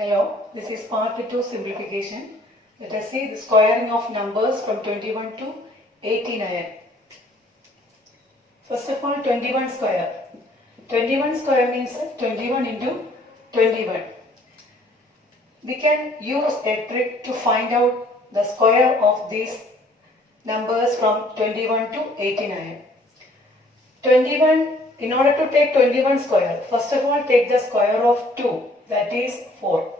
Hello, this is part 2 simplification. Let us see the squaring of numbers from 21 to 89. First of all, 21 square. 21 square means 21 into 21. We can use a trick to find out the square of these numbers from 21 to 89. 21, in order to take 21 square, first of all take the square of 2, that is 4.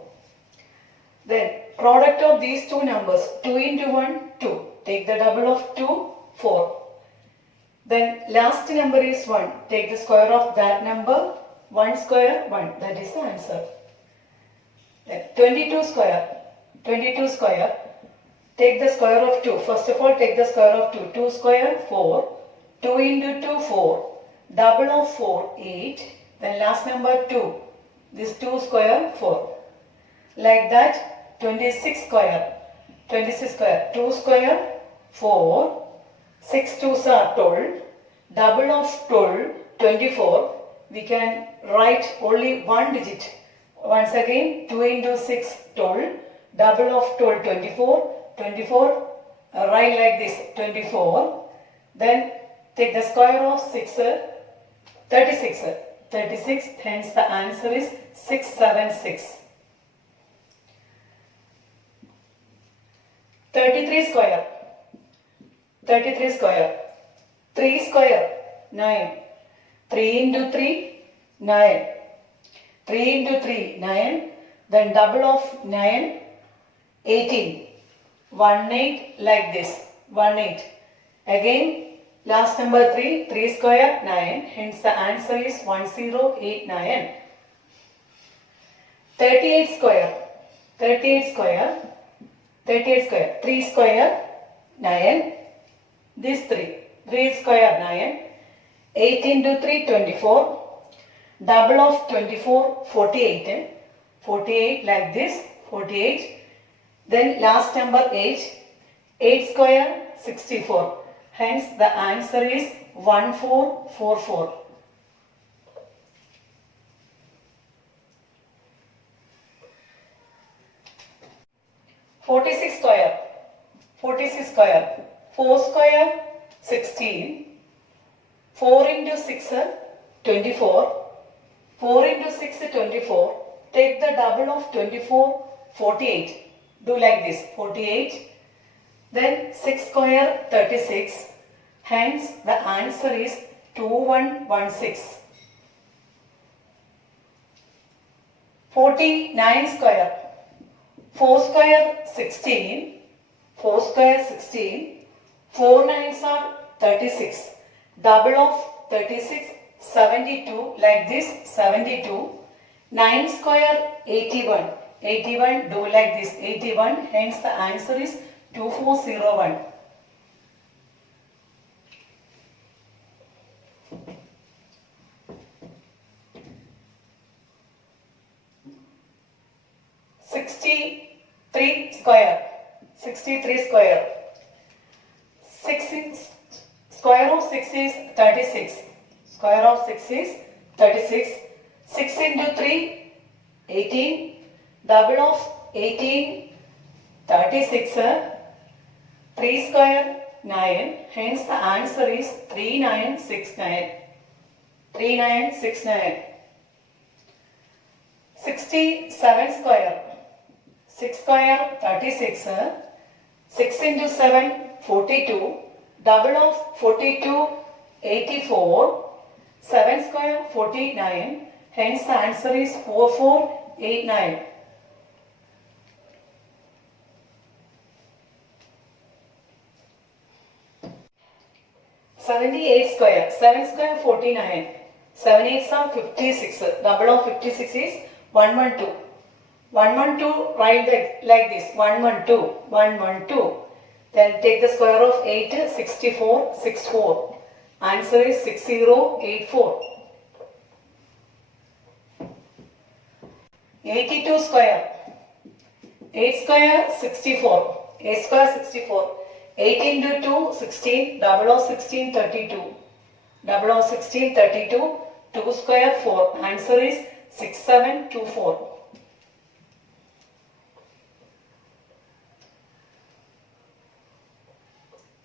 Then product of these two numbers, 2 into 1, 2. Take the double of 2, 4. Then last number is 1. Take the square of that number, 1 square, 1. That is the answer. Then 22 square. 22 square. Take the square of 2. First of all, take the square of 2. 2 square, 4. 2 into 2, 4. Double of 4, 8. Then last number 2. This 2 square, 4. Like that, 26 square. 26 square. 2 square, 4. 6 2s are 12. Double of 12, 24. We can write only one digit. Once again, 2 into 6, 12. Double of 12, 24. 24, write like this, 24. Then take the square of 6, 36. 36, hence the answer is 676. 33 square. 33 square. 3 square, 9. 3 into 3, 9. 3 into 3, 9. Then double of 9, 18. 1 8 like this, 1 8. Again, last number 3, 3 square, 9. Hence the answer is 1089. 38 square. 38 square. 38 square. 3 square, 9. This 3. 3 square, 9. 8 into 3, 24. Double of 24, 48. 48 like this, 48. Then last number 8. 8 square, 64. Hence the answer is 1444. 46 square. 46 square. 4 square, 16. 4 into 6, 24. 4 into 6, 24. Take the double of 24, 48. Do like this, 48. Then 6 square, 36. Hence the answer is 2116. 49 square. 4 square, 16. 4 square, 16. 4 nines are 36. Double of 36, 72. Like this, 72. 9 square, 81. 81, do like this, 81. Hence the answer is 2401. 63 square. 63 square. 6 square of 6 is 36. Square of 6 is 36. 6 into 3, 18. Double of 18, 36. 3 square, 9. Hence the answer is 3969. 3969. 67 square. 6 square, 36. 6 into 7, 42. Double of 42, 84. 7 square, 49. Hence the answer is 4489. 78 square. 7 square, 49. 7 8s are 56. Double of 56 is 112. 112, write like this, 112. 112. Then take the square of 8, 64, 64. Answer is 6084. 82 square. 8 square, 64. 8 square, 64. 8 into 2, 16. Double of 16, 32. Double of 16, 32. 2 square, 4. Answer is 6724.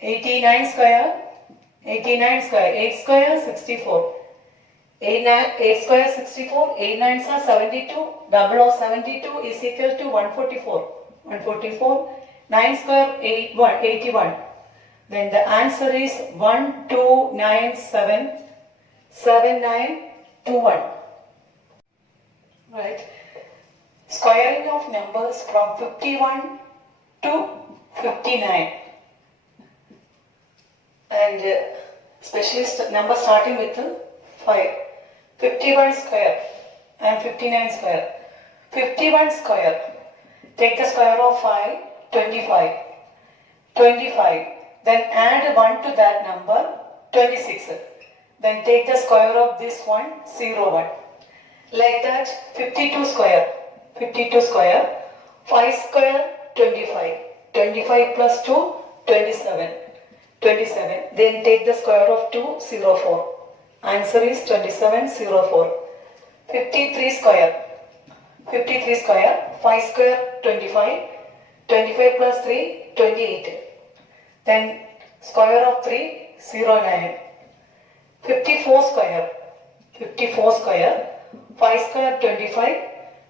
89 square, 89 square, 8 square 64. 8 square 64, 8 nines are 72, double of 72 is equal to 144. 144, 9 square 81. Then the answer is 12977921. Right. Squaring of numbers from 51 to 59. And especially number starting with 5. 51 square and 59 square. 51 square. Take the square of 5, 25. 25. Then add 1 to that number, 26. Then take the square of this one, 0, 1. Like that, 52 square. 52 square. 5 square, 25. 25 plus 2, 27. 27. Then take the square of 2, 0, 4. Answer is 2704. 53 square. 53 square. 5 square 25. 25 plus 3 28. Then square of 3 09. 54 square. 54 square. 5 square 25.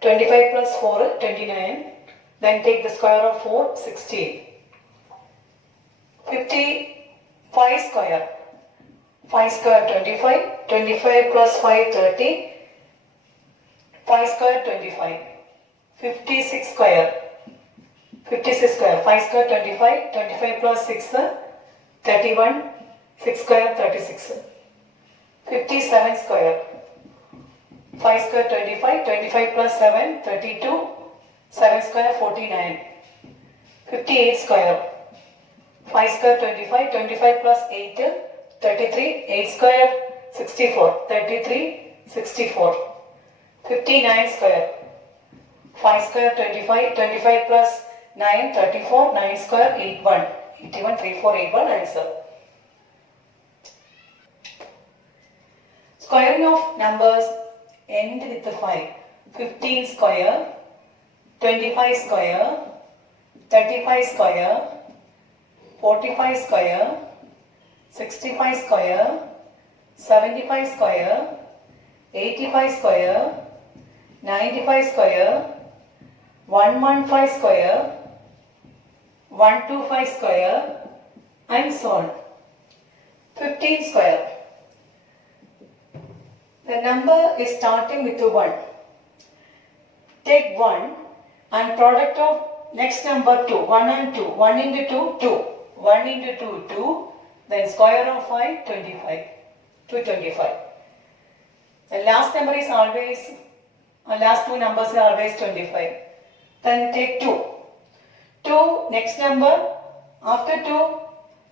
25 plus 4 29. Then take the square of 4 16. 55 square. 5 square 25, 25 plus 5 30, 5 square 25, 56 square, 56 square, 5 square 25, 25 plus 6 31, 6 square 36, 57 square, 5 square 25, 25 plus 7 32, 7 square 49, 58 square, 5 square 25, 25 plus 8 33, 8 square 64, 33, 64, 59 square, 5 square 25, 25 plus 9, 34, 9 square 81, 81, 3481 answer. Squaring of numbers end with the 5. 15 square, 25 square, 35 square, 45 square, 65 square, 75 square, 85 square, 95 square, 115 square, 125 square, and so on. 15 square. The number is starting with 1. Take 1 and product of next number 2. 1 and 2. 1 into 2, 2. 1 into 2, 2. Then square of 5, 25. 225. The last number is always, last two numbers are always 25. Then take 2. 2, next number, after 2,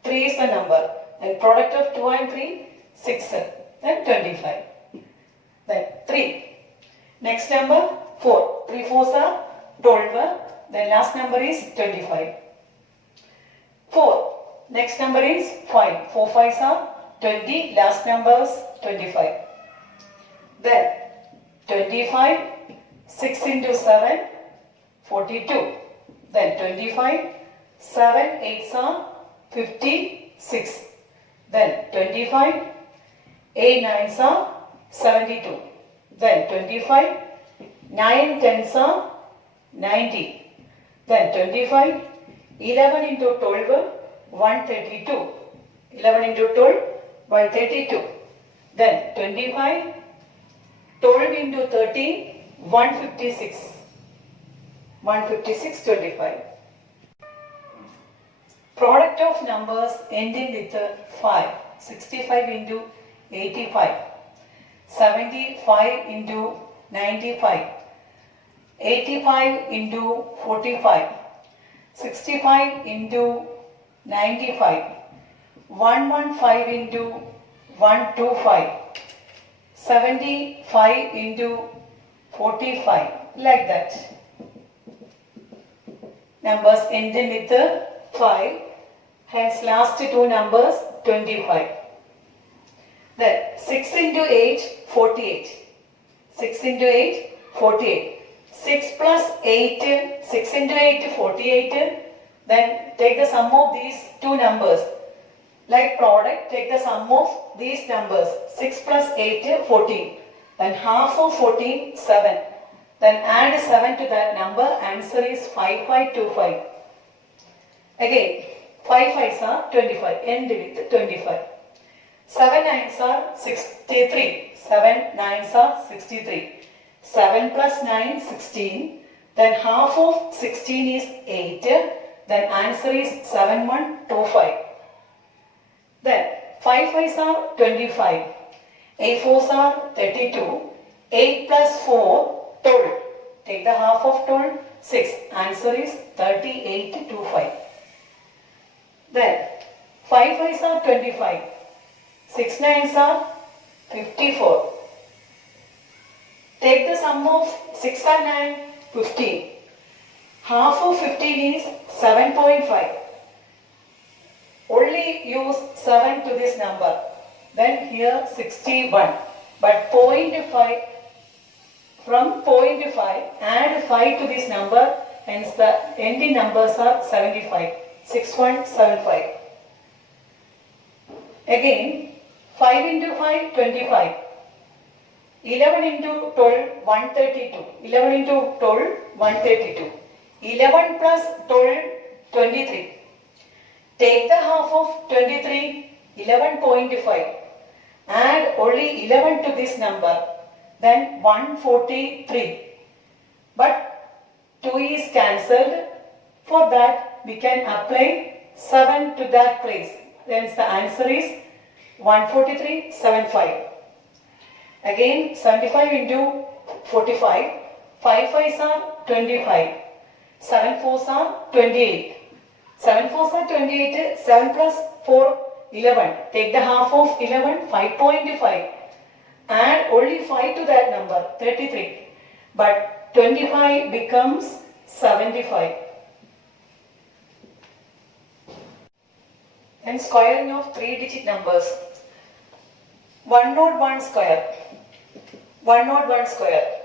3 is the number. Then product of 2 and 3, 6. Then 25. Then 3. Next number, 4. 3 4s are 12. Then last number is 25. 4. Next number is 5. 4 5s are 20. Last number is 25. Then 25. 6 into 7, 42. Then 25. 7 8s are 56. Then 25. 8 9s are 72. Then 25. 9 10s are 90. Then 25. 11 into 12, 132. 11 into 12, 132. Then 25. 12 into 13, 156. 156, 25. Product of numbers ending with 5. 65 into 85. 75 into 95. 85 into 45. 65 into 95. 115 into 125. 75 into 45. Like that. Numbers ending with 5. Hence last two numbers 25. Then 6 into 8, 48. 6 into 8, 48. 6 plus 8, 6 into 8, 48. Then take the sum of these two numbers. Like product, take the sum of these numbers. 6 plus 8, 14. Then half of 14, 7. Then add 7 to that number. Answer is 5525. Again, 5 5s are 25. End with 25. 7 9s are 63. 7 9s are 63. 7 plus 9, 16. Then half of 16 is 8. Then answer is 7125. Then 5 5s are 25. 8 4s are 32. 8 plus 4, 12. Take the half of 12, 6. Answer is 3825. Then 5 5s are 25. 6 9s are 54. Take the sum of 6 and 9, 15. Half of 15 is 7.5. Only use 7 to this number. Then here 61. But 0.5, from 0.5 add 5 to this number, hence the ending numbers are 75. 6175. Again, 5 into 5, 25. 11 into 12, 132. 11 into 12, 132. 11 plus 12, 23. Take the half of 23, 11.5. Add only 11 to this number. Then 143. But 2 is cancelled. For that, we can apply 7 to that place. Hence the answer is 143.75. Again 75 into 45. 5 5s are 25. 7 4s are 28. 7 4s are 28. 7 plus 4, 11. Take the half of 11, 5.5. Add only 5 to that number, 33. But 25 becomes 75. And squaring of 3-digit numbers. 101 square. 101 square.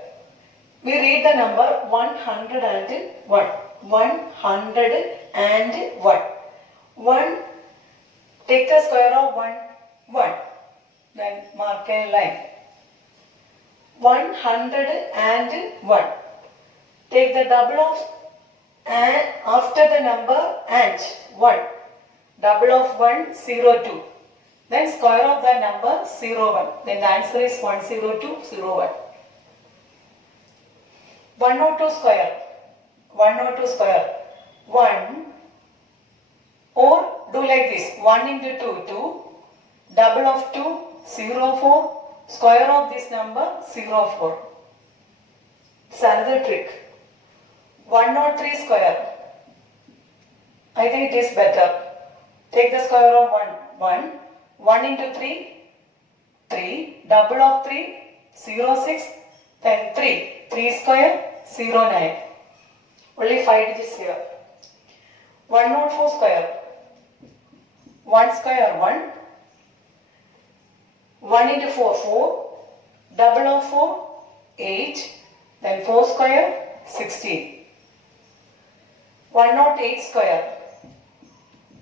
We read the number 101. 101. 1. Take the square of 1. 1. Then mark a line. 101. Take the double of and after the number and 1. Double of 1, 0, 2. Then square of the number 0, 1. Then the answer is 10201. 102 square. 102 square. 1 or do like this. 1 into 2, 2. Double of 2, 0, 4. Square of this number 0, 4. It's another trick. 103 square. I think it is better. Take the square of 1. 1. 1 into 3. 3. Double of 3. 0, 6. Then 3. 3 square. 0, 9. Only 5 digits here. 104 square. 1 square 1. 1 into 4, 4. Double of 4, 8. Then 4 square, 16. 108 square.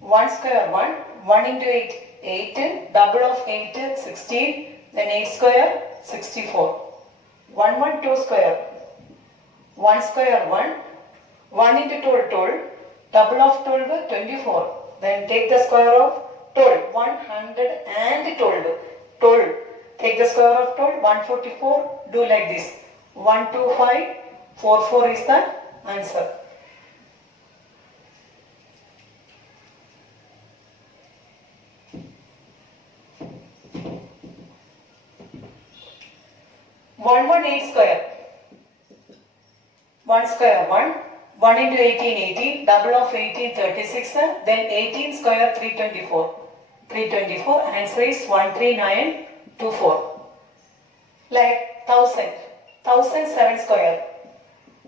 1 square 1. 1 into 8, 8. Double of 8, 16. Then 8 square, 64. 112 square. 1 square 1. 1 into 12, 12. Double of 12, 24. Then take the square of 12. 112. 12. Take the square of 12. 144. Do like this. 12544 is the answer. One 118 square. 1 square 1. 1 into 18, 18. Double of 18, 36. Then 18 square, 324. 324. Answer is 13924. Like 1000. 1007 square.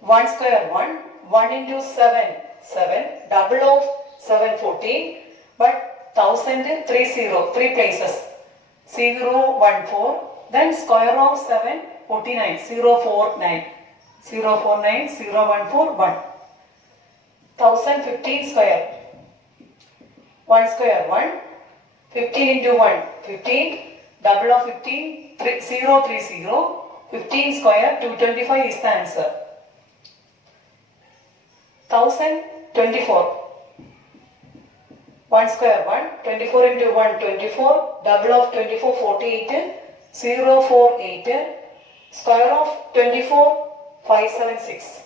1 square 1. 1 into 7, 7. Double of 7, 14. But 1000, 30. 3 places. 0, 1, 4. Then square of 7, 49. 0, 4, 9. 0, 4, 9. 0, 1, 4, 1. 1015 square. 1 square 1. 15 into 1, 15, double of 15, 0, 3, 0, 15 square, 225 is the answer. 1024. 1 square 1, 24 into 1, 24, double of 24, 48, 0, 4, 8, square of 24, 576.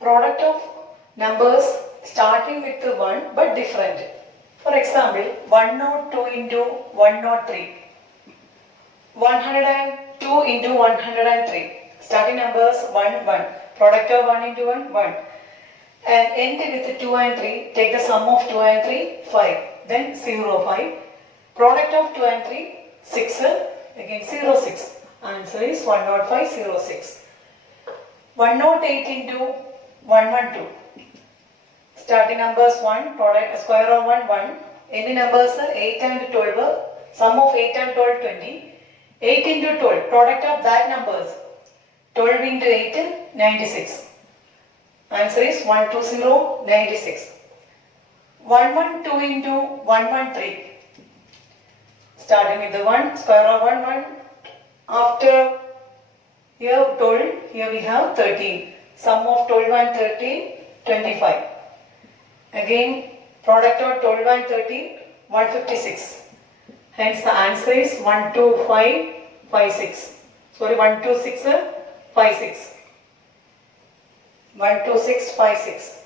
Product of numbers starting with the 1 but different. For example, 102 into 103. 102 into 103. Starting numbers 1, 1. Product of 1 into 1, 1. And end with 2 and 3. Take the sum of 2 and 3, 5. Then 0, 5. Product of 2 and 3, 6. Again 0, 6. Answer is 105, 0, 6. 108 into 112. Starting numbers 1, product square of 1, 1. Any numbers 8 and 12. Sum of 8 and 12, 20. 8 into 12. Product of that numbers. 12 into 8, 96. Answer is 120, 96. 112 into 113. Starting with the 1, square of 1, 1. After here 12, here we have 13. Sum of 12 and 13, 25. Again, product of 12 and 13, 156. Hence the answer is 12556. Sorry, 12656. 12656.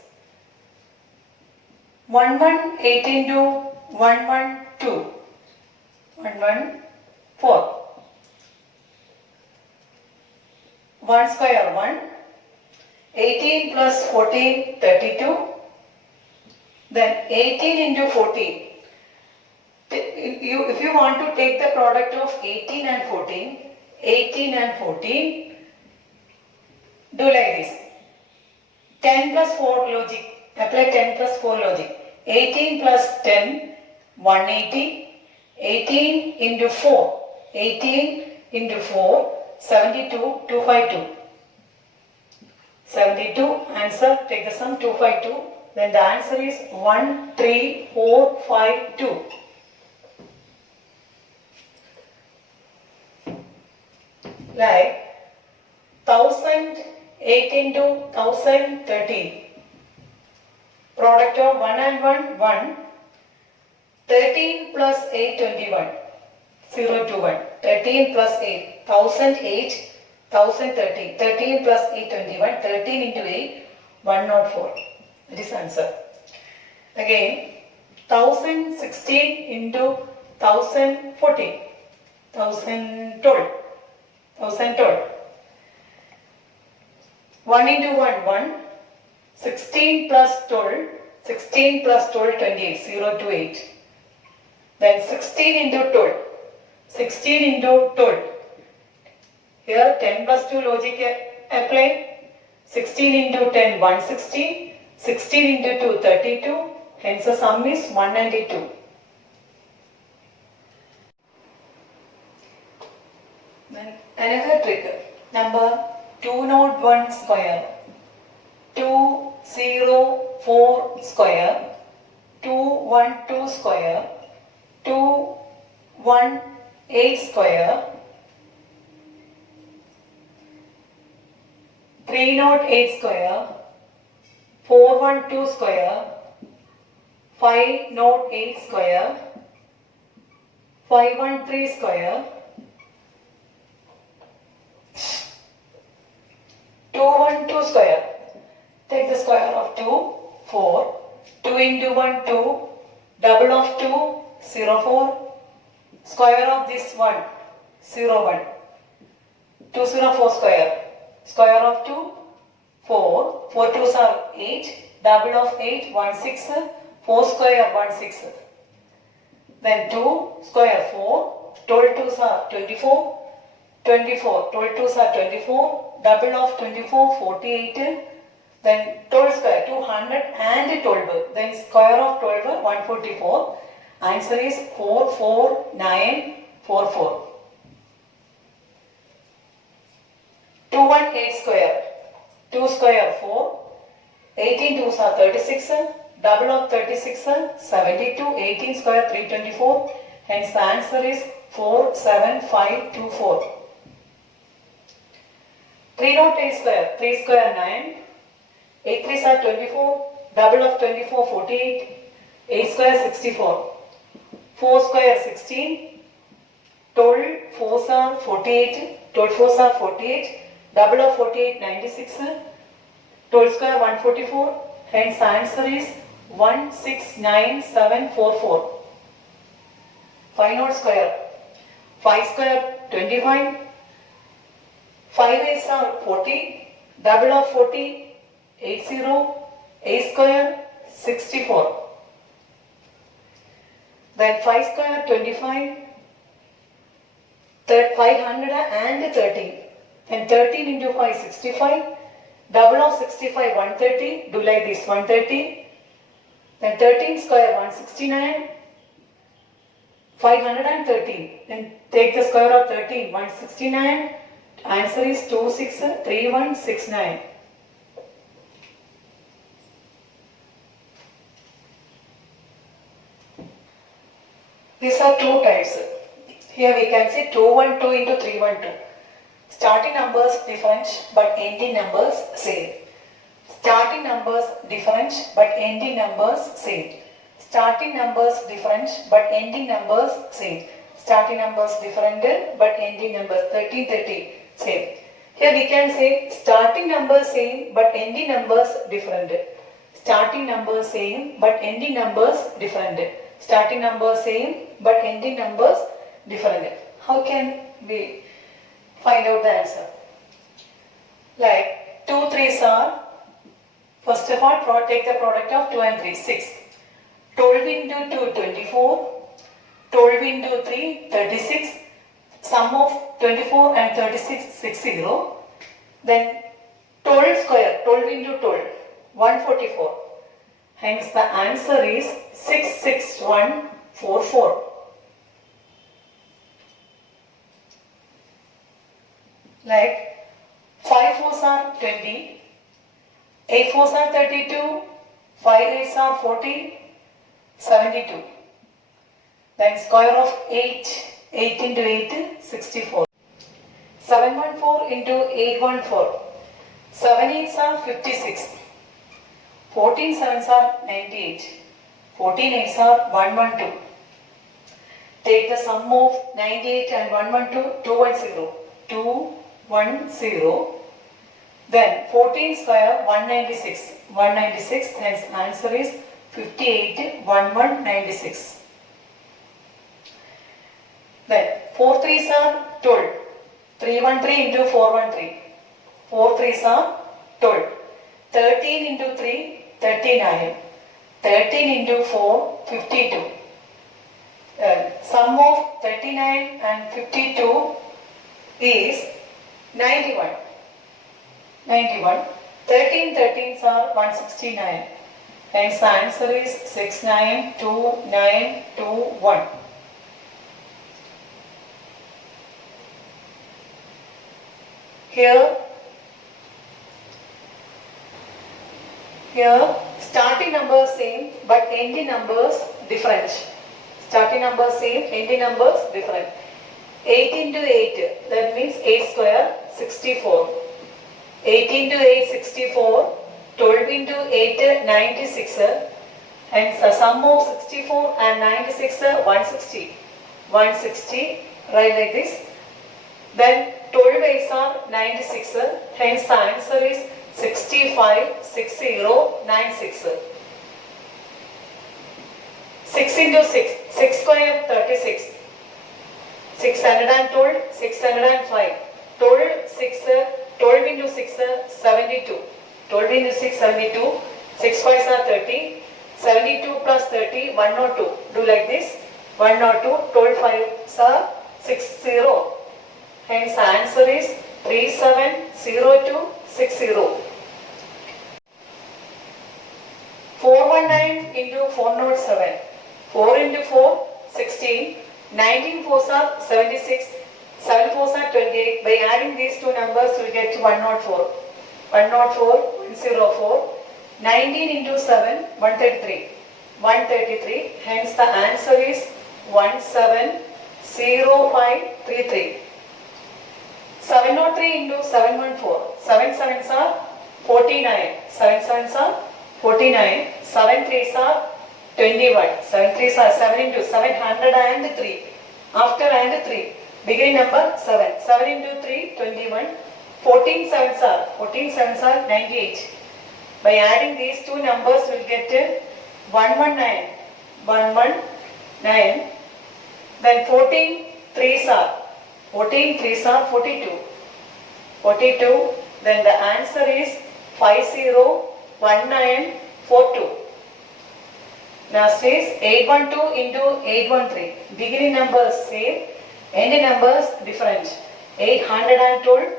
118 into 112. 114. 1 square 1. 18 plus 14, 32. Then 18 into 14. If you want to take the product of 18 and 14, 18 and 14, do like this. 10 plus 4 logic. Apply 10 plus 4 logic. 18 plus 10, 180. 18 into 4. 18 into 4, 72, 252. 72, answer, take the sum 252. Then the answer is 13452. Like 1008 into 1013. Product of 1 and 1, 1. 13 plus 8, 21. 0 to 1. 13 plus 8, 1008. 1013. 13 plus 8, 21. 13 into 8, 104. That is answer. Again, 1016 into 1014. 1012. 1012. 1 into 1, 1. 16 plus 12. 16 plus 12, 28. 0 to 8. Then 16 into 12. 16 into 12. Here 10 plus 2 logic apply. 16 into 10, 160. 16 into 2, 32. Hence the sum is 192. Then another trick. Number 201 square. 204 square. 212 square. 218 square. 308 square, 412 square, 508 square, 513 square, 212 square. Take the square of 2, 4, 2 into 1, 2, double of 2, 0, 4, square of this 1, 0, 1, 204 square. Square of 2, 4, 4 2s are 8, double of 8, 1 6, 4 square 1 6. Then 2 square 4, 12 2s are 24, 24, 12 2s are 24, double of 24, 48, then 12 square 212, then square of 12, 144. Answer is 44944. 218 square. 2 square 4. 18 2s are 36. Double of 36 72. 18 square 324. Hence the answer is 47524. 308 square. 3 square 9. 8 3s are 24. Double of 24 48. 8 square 64. 4 square 16. 12 4s are 48. 12 4s are 48. Double of 48 96. 12 square 144. Hence the answer is 169,744. 5 naught square. 5 square 25. 5 8s are 40. Double of 40 80. 8 square 64. Then 5 square 25. 513. And 13 into 5 65. Double of 65 130. Do like this 130. Then 13 square 169. 513. Then take the square of 13 169. Answer is 263169. These are two types. Here we can see 212 into 312. Starting numbers different but ending numbers same. Starting numbers different but ending numbers same. Starting numbers different but ending numbers same. Starting numbers different but ending numbers 13 30 same. Here we can say starting numbers same but ending numbers different. Starting numbers same but ending numbers different. Starting numbers same but ending numbers different. How can we find out the answer? Like 2 3s are, first of all take the product of 2 and 3 6. 12 into 2 24. 12 into 3 36. Sum of 24 and 36 60. Then 12 square 12 into 12 144. Hence the answer is 66144. Like 5 4s are 20. 8 4s are 32. 5 8s are 40. 72. Then square of 8. 8 into 8 64. 714 into 814. 7 8s are 56. 14 7s are 98. 14 8s are 112. Take the sum of 98 and 112 210. 210. Then 14 square 196. 196. Hence answer is 581196. Then 4 3s are 12. 313 into 413. 4 3s are 12. 13 into 3 39. 13 into 4 52. Sum of 39 and 52 is 91. 91. 13 13s are 169. Hence the answer is 692921. Here starting numbers same but ending numbers different. Starting numbers same, ending numbers different. 8 into 8, that means 8 square 64. 8 into 8 64. 12 into 8 96. Hence the sum of 64 and 96 160. 160, write like this. Then 12 8s are 96. Hence the answer is 656096. 6 into 6. 6 square 36. 612. 605. 12 into 6 72. 12 into 6 72. 6 5s are 30. 72 plus 30 102. Do like this. 102. 12 5s are 60. Hence the answer is 370260. 419 into 407. 4 into 4 16. 19 4s are 76. 7 fours are 28. By adding these two numbers, we get 104. 104, 104. 19 into 7, 133. 133. Hence the answer is 170533. 703 into 714. 7 sevens are 49. 7 sevens are 49. 7 threes are 21. 7 threes are 7 into 703. After and 3. Beginning number 7. 7 into 3, 21. 14 sevens are 98. By adding these two numbers, we will get 119. 119. Then 14 threes are 42. 42. Then the answer is 501942. Last is 812 into 813. Beginning numbers same, end numbers different. 812,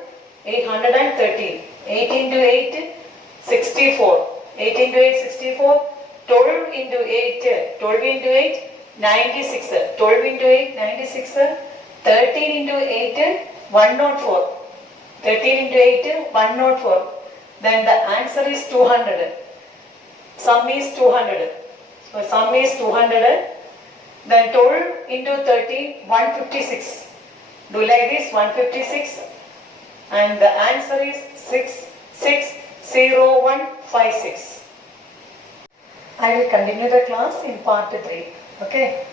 813. 8 into 8, 64. 8 into 8, 64. 12 into 8, 12 into 8, 96. 12 into 8, 96. 13 into 8, 104. 13 into 8, 104. Then the answer is 200. Sum is 200. So sum is 200. Then 12 into 30, 156. Do like this, 156. And the answer is 660156. I will continue the class in part 3. Okay.